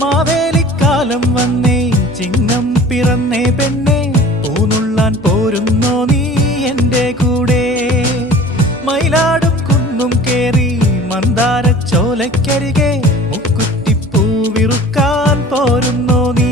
മാവേലിക്കാലം വന്നേ ചിങ്ങം പിറന്നേ പെണ്ണെ പൂനുള്ളാൻ പോരുന്നോ നീ എന്റെ കൂടെ മയിലാടും കുന്നും കേറി മന്ദാരച്ചോലക്കരികെ മുക്കുറ്റിപ്പൂവിറുക്കാൻ പോരുന്നോ നീ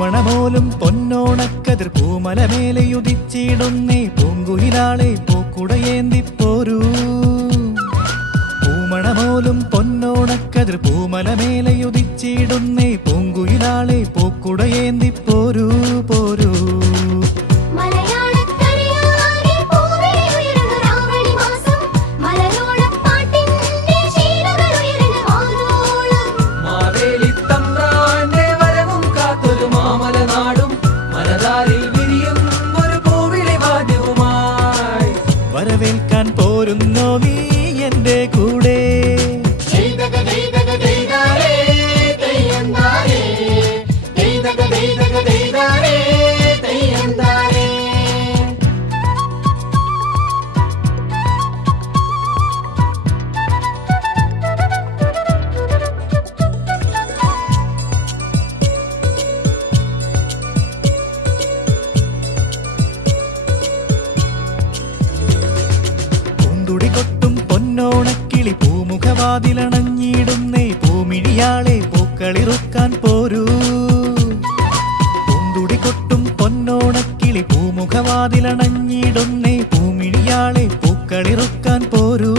മണമോലും പൊന്നോണക്കതിർ പൂമലമേലയുദിച്ചിടുന്നേ പൂങ്കുയിലാളെ പൂക്കുടയേന്തിപ്പോരൂ പൂമണമോലും പൊന്നോണക്കതിർ പൂമലമേലയുദിച്ചിടുന്നേ പൂങ്കുയിലാളെ പൂക്കുടയേന്തിപ്പോരൂ പോരൂ വരവേൽക്കാൻ പോരുന്നോ നീ എന്റെ കൂടെ കൊട്ടും പൊന്നോണക്കിളി പൂമുഖവാതിലണഞ്ഞിടുന്നേ പൂമിഴിയാളെ പൂക്കളിറുക്കാൻ പോരൂ പൂന്തുടി കൊട്ടും പൊന്നോണക്കിളി പൂമുഖവാതിലണഞ്ഞിടുന്നേ പൂമിഴിയാളെ പൂക്കളിറുക്കാൻ പോരൂ